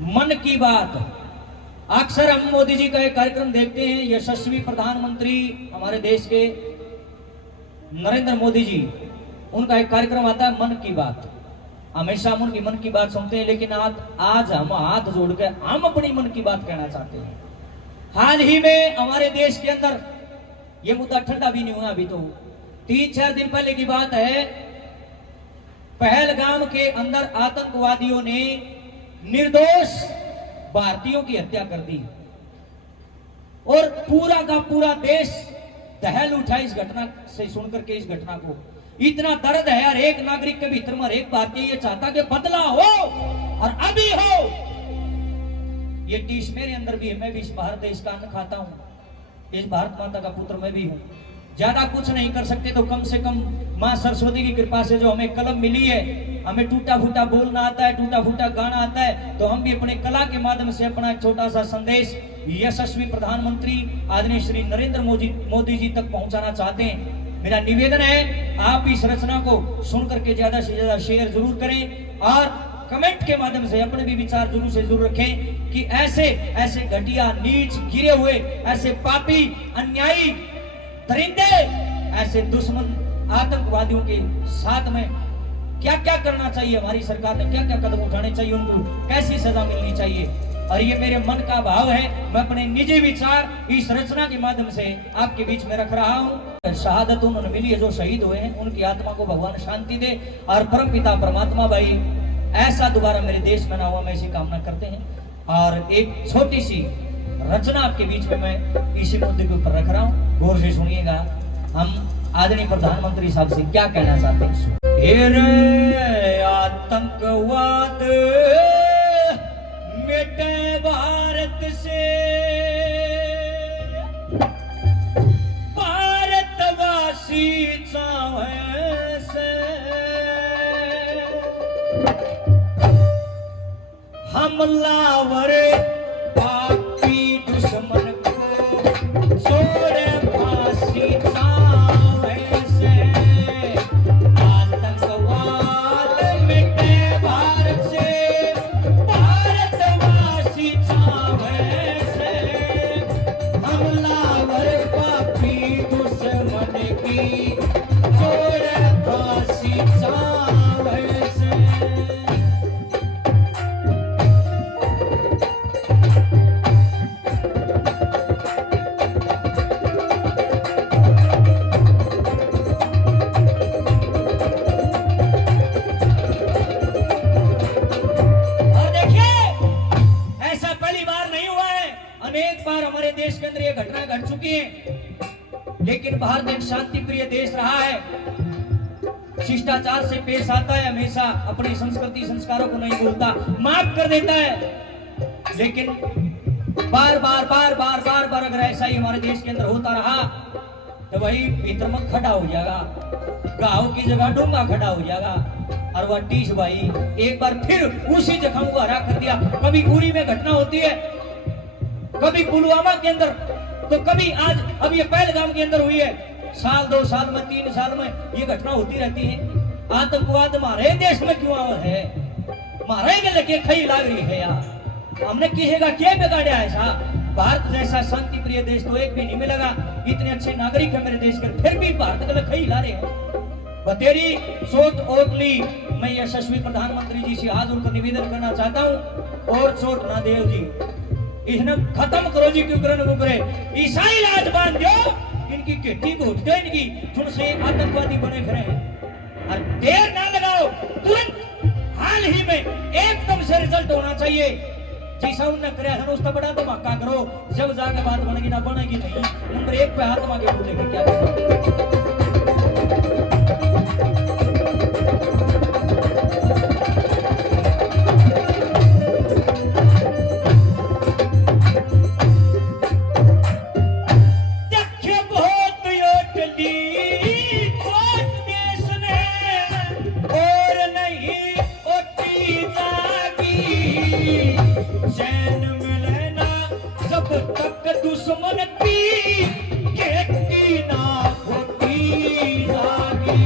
मन की बात। अक्सर हम मोदी जी का एक कार्यक्रम देखते हैं, यशस्वी प्रधानमंत्री हमारे देश के नरेंद्र मोदी जी, उनका एक कार्यक्रम आता है मन की बात। हमेशा हम उनकी मन की बात सुनते हैं, लेकिन आज हम हाथ जोड़ के हम अपनी मन की बात कहना चाहते हैं। हाल ही में हमारे देश के अंदर यह मुद्दा ठंडा भी नहीं हुआ, अभी तो 3-4 दिन पहले की बात है, पहलगाम के अंदर आतंकवादियों ने निर्दोष भारतीयों की हत्या कर दी और पूरा का पूरा देश दहल उठा इस घटना से सुनकर के। इस घटना को इतना दर्द है, हर एक नागरिक के भीतर में, हर एक भारतीय ये चाहता कि बदला हो और अभी हो। ये टीस मेरे अंदर भी है, मैं भी इस भारत देश का अन्न खाता हूं, इस भारत माता का पुत्र मैं भी हूं। ज्यादा कुछ नहीं कर सकते तो कम से कम मां सरस्वती की कृपा से जो हमें कलम मिली है, हमें टूटा फूटा बोलना आता है, टूटा फूटा गाना आता है, तो हम भी अपने कला के माध्यम से अपना छोटा सा संदेश यशस्वी प्रधानमंत्री आदरणीय श्री नरेंद्र मोदी जी तक पहुंचाना चाहते हैं। मेरा निवेदन है, आप इस रचना को सुनकर के ज्यादा से ज्यादा शेयर जरूर करें और कमेंट के माध्यम से अपने भी विचार जरूर से जरूर रखें कि ऐसे घटिया, नीच, गिरे हुए, ऐसे पापी, अन्यायी, दरिंदे, ऐसे दुश्मन आतंकवादियों के साथ में क्या क्या करना चाहिए, हमारी सरकार ने क्या क्या कदम उठाने चाहिए, उनको कैसी सजा मिलनी चाहिए। और ये मेरे मन का भाव है, मैं अपने निजी विचार इस रचना के माध्यम से आपके बीच में रख रहा हूँ। शहादत उन्होंने मिली है, जो शहीद हुए हैं, उनकी आत्मा को भगवान शांति दे और परम पिता परमात्मा भाई ऐसा दोबारा मेरे देश में ना हुआ, मैं ऐसी कामना करते हैं। और एक छोटी सी रचना आपके बीच में मैं इसी मुद्दे के ऊपर रख रहा हूँ, गौर से सुनिएगा। हम आदरणीय प्रधानमंत्री साहब से क्या कहना चाहते हैं। आतंकवाद मिटे भारत से, भारतवासी चाहे से, हमलावर पापी दुश्मन को छोड़े फांसी चाहे से। आतंकवाद मिटे भारत से, भारतवासी चाहे से, हमलावर पापी दुश्मन की छोड़े फांसी चाहे से। अनेक बार हमारे देश के अंदर ये घटना घट चुकी है, लेकिन भारत एक शांति प्रिय देश रहा है, शिष्टाचार से पेश आता है, हमेशा अपनी संस्कृति संस्कारों को नहीं भूलता, माफ कर देता है। लेकिन बार बार अगर ऐसा ही हमारे देश के अंदर होता रहा तो वही भीतर में खड़ा हो जाएगा, गांव की जगह डूंगा खड़ा हो जाएगा। और वह टीश भाई एक बार फिर उसी जगह को हरा कर दिया। कभी उरी में घटना होती है, कभी पुलवामा के अंदर, तो कभी आज अब ये पहलगाम के अंदर हुई है। साल 2 साल में 3 साल में ये घटना होती रहती है। आतंकवाद हमारे देश में क्यों है, हमारे गले के खई लाग रही है यार। हमने किसी का क्या बिगाड़ा है साहब। भारत जैसा शांति प्रिय देश तो एक भी नहीं मिलेगा, इतने अच्छे नागरिक है मेरे देश के, फिर भी भारत गले खई ला रहे हैं। तेरी सोच ओटली मैं यशस्वी प्रधानमंत्री जी से हाथ जोड़कर निवेदन करना चाहता हूँ, और चोट ना देव जी, इन्हें खत्म करो जी, क्यों करे ईसाई राज बांध दो, इनकी किट्टी को उठ दो, इनकी छुड़ से आतंकवादी बने फिरे हैं। और देर ना लगाओ, तुरंत हाल ही में एकदम से रिजल्ट होना चाहिए। जैसा उन्होंने करे उसका बड़ा तो मक्का करो, जब जाके बात बनेगी ना बनेगी नहीं। नंबर 1 पे हाथ मांगे बोलेगी क्या दुश्मन की खेती ना होती जागी,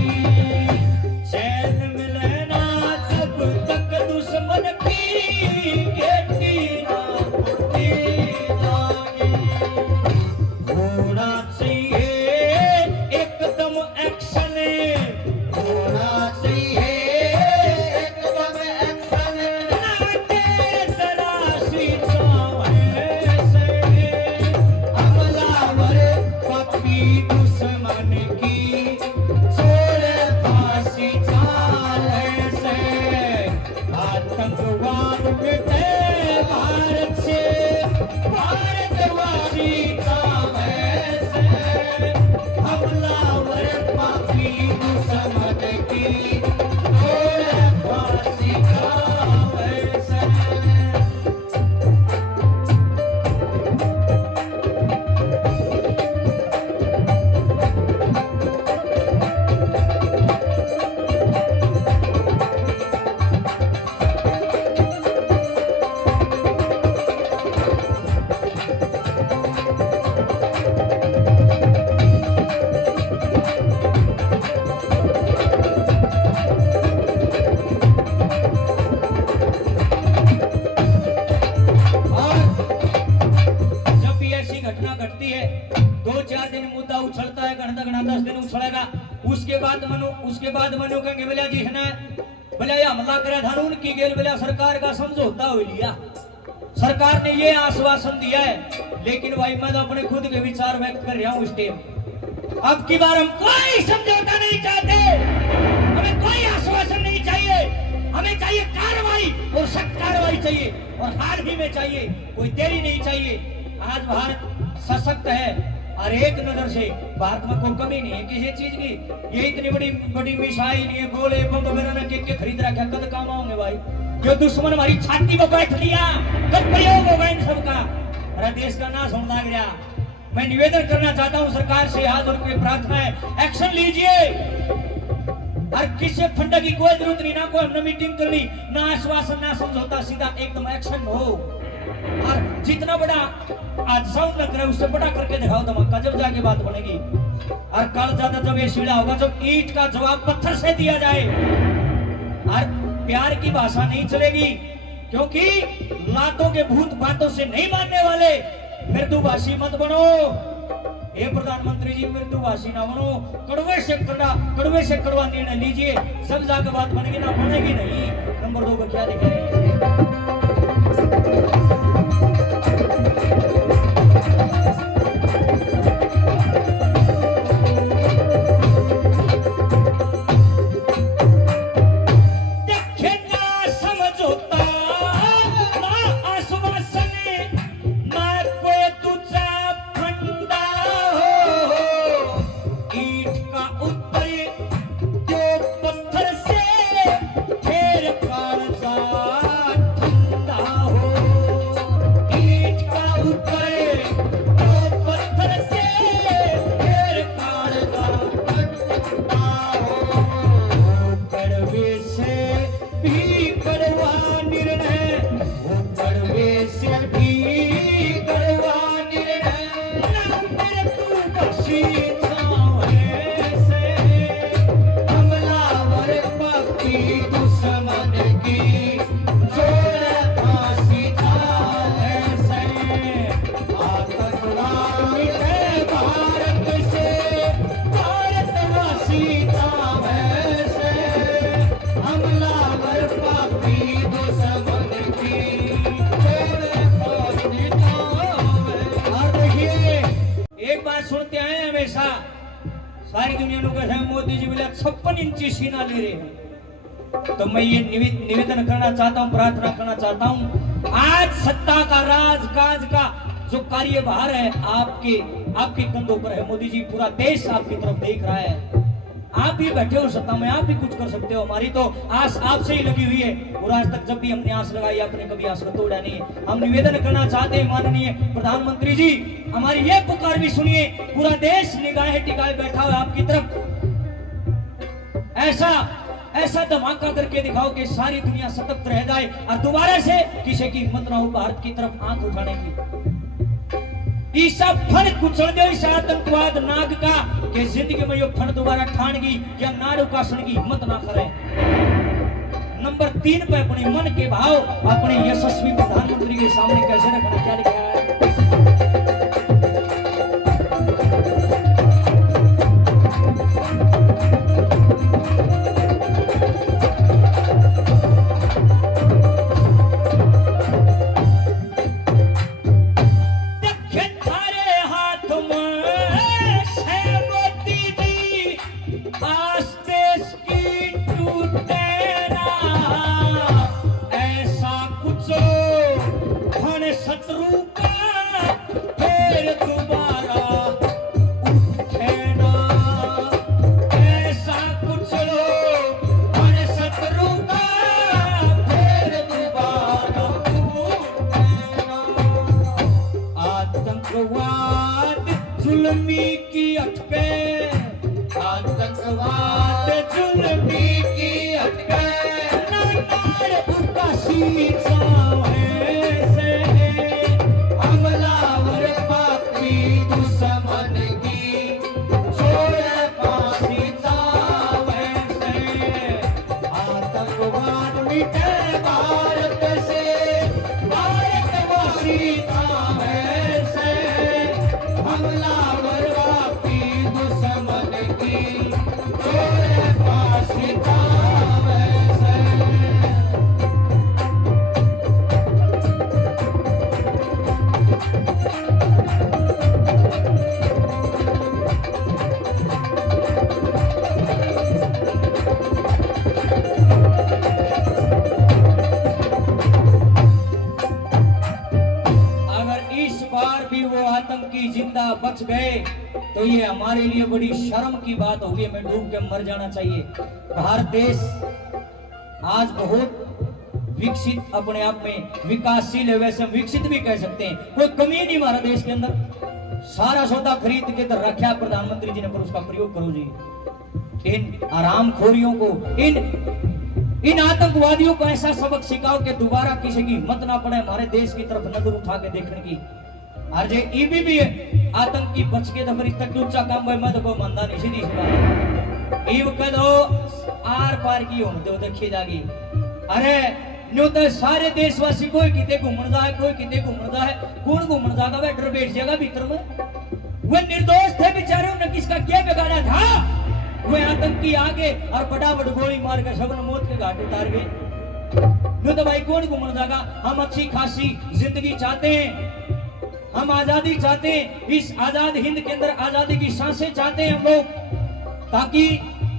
चैन मिलना जब तक दुश्मन की खेती बाद मनु कहेंगे बोला जी है ना बोला ये हमला करे था उनकी गेल बोला सरकार का समझौता हो लिया। सरकार ने ये आश्वासन दिया है, लेकिन भाई मैं तो अपने खुद के विचार व्यक्त कर रहा हूँ इस टाइम। अब की बार हम कोई समझौता नहीं चाहते, हमें कोई आश्वासन नहीं चाहिए, हमें चाहिए कार्रवाई और सख्त कार्रवाई चाहिए और हाल ही में चाहिए, कोई देरी नहीं चाहिए। आज भारत सशक्त है और एक नजर से भारत में कोई कमी नहीं है किसी चीज की। ये इतनी बड़ी बड़ी मिसाइल ये गोले बम वगैरह के खरीद रखे, कद काम आओगे भाई। जो दुश्मन हमारी छाती में बैठ लिया कब प्रयोग होगा इन सबका, हमारा देश का नाश होने लग गया। मैं निवेदन करना चाहता हूं सरकार से, हाथ जोड़ के प्रार्थना है, एक्शन लीजिए। और किसी फंडा की कोई जरूरत नहीं, ना कोई हमने मीटिंग करनी, ना आश्वासन ना समझौता, सीधा एकदम एक्शन हो। और जितना बड़ा आज साउंड न करे उससे बड़ा करके दिखाओ धमाका, जब जाके बात बनेगी। और कल ज्यादा जब ये सीढ़ा होगा जब ईंट का जवाब पत्थर से दिया जाए। और प्यार की भाषा नहीं चलेगी, क्योंकि लातों के भूत बातों से नहीं मानने वाले। मृदुभाषी मत बनो, हे प्रधानमंत्री जी मृदुभाषी ना बनो, कड़वे से कड़वा निर्णय लीजिए, सब जाकर बात बनेगी, ना बनेगी नहीं। नंबर 2 को क्या लिखेंगे? सारी दुनिया को कहते हैं मोदी जी बोले 56 इंची सीना ले रहे हैं। तो मैं ये निवेदन करना चाहता हूँ, प्रार्थना करना चाहता हूँ, आज सत्ता का राजकाज का जो कार्यभार है आपके कंधों पर है। मोदी जी पूरा देश आपकी तरफ देख रहा है, आप भी बैठे हो सत्ता में, आप भी कुछ कर सकते हो। हमारी तो आस आपसे ही लगी हुई है और आज तक जब भी हमने आस लगाई आपने कभी आस को तोड़ा नहीं है। हम निवेदन करना चाहते हैं माननीय प्रधानमंत्री जी, हमारी ये पुकार भी सुनिए, पूरा देश निगाहें टिकाए बैठा हुआ आपकी तरफ। ऐसा धमाका करके दिखाओ कि सारी दुनिया सतर्क रह जाए और दोबारा से किसी की हिम्मत ना हो भारत की तरफ आंख उठाने की। ईसा फन कुचल दो इस आतंकवाद नाग का कि जिंदगी में यो फन दोबारा ठानगी या नाड़ उकासने की हिम्मत ना करे। नंबर 3 पे अपने मन के भाव अपने यशस्वी प्रधानमंत्री के सामने कैसे रखना, क्या लिखा है? जुल्मी की अटके, आतंकवाद जुल्मी की अटके, नार उकासी चाहे से हमलावर पापी दुश्मन की छोड़ फांसी चाहे से। आतंकवाद मिटे भारत से, भारतवासी चाहे से हमलावर पापी दुश्मन की छोड़ फांसी शिका बच गए तो ये हमारे लिए बड़ी शर्म की बात होगी, हमें डूब के मर जाना चाहिए। भारत देश आज बहुत विकसित, अपने आप में विकासशील है, वैसे हम विकसित भी कह सकते हैं, कोई कमी नहीं हमारा देश के अंदर। सारा सौदा खरीद के तो रखा प्रधानमंत्री जी ने, पर उसका प्रयोग करो जी। इन आरामखोरियों को, इन आतंकवादियों को ऐसा सबक सिखाओ कि दोबारा किसी की हिम्मत ना पड़े हमारे देश की तरफ नजर उठा के देखने की। और जे ईबी भी है आतंकी बच के तो फिर तक ऊंचा काम भाई मैं तो को मंदा नहीं सीधी सी बात ईब कदो आर पार की होने दो देखी जागी। अरे न्यू तो सारे देशवासी कोई किते घूमन जाए, कोई किते घूमन जाए, कौन घूमन जाएगा वे डर बैठ जाएगा भीतर में। वे निर्दोष थे बेचारे, उन्होंने किसका क्या बिगाड़ा था। वे आतंकी आगे और फटाफट गोली मार कर सबने मौत के घाट उतार गए। न्यू तो भाई कौन घूमन जाएगा। हम अच्छी खासी जिंदगी चाहते हैं, हम आजादी चाहते हैं, इस आजाद हिंद के अंदर आजादी की सांसें चाहते हैं हम लोग, ताकि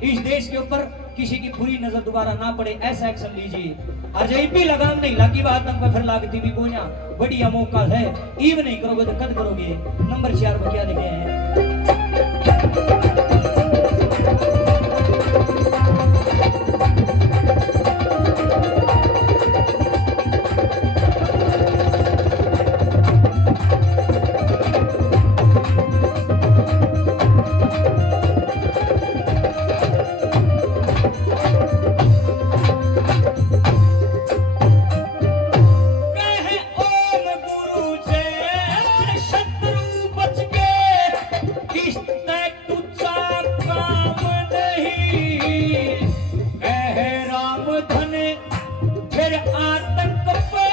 इस देश के ऊपर किसी की बुरी नजर दोबारा ना पड़े। ऐसा एक्शन लीजिए। और जब भी लगाम नहीं लगी बात पर फिर लागती भी कोई ना, बढ़िया मौका है। ईव नहीं करोगे तो कद करोगे। नंबर 4 पर क्या लिखे हैं। फिर आतंक पे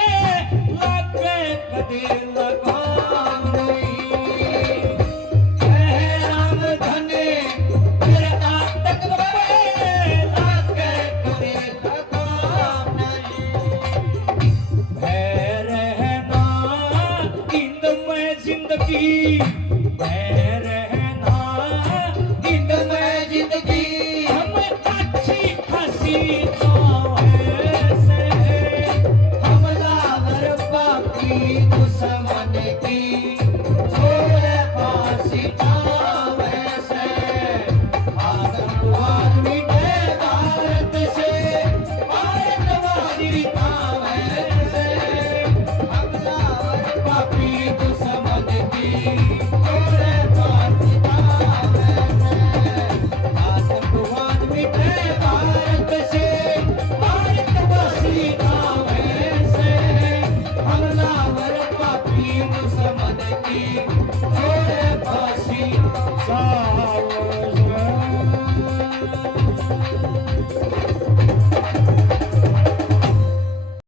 लागे कदे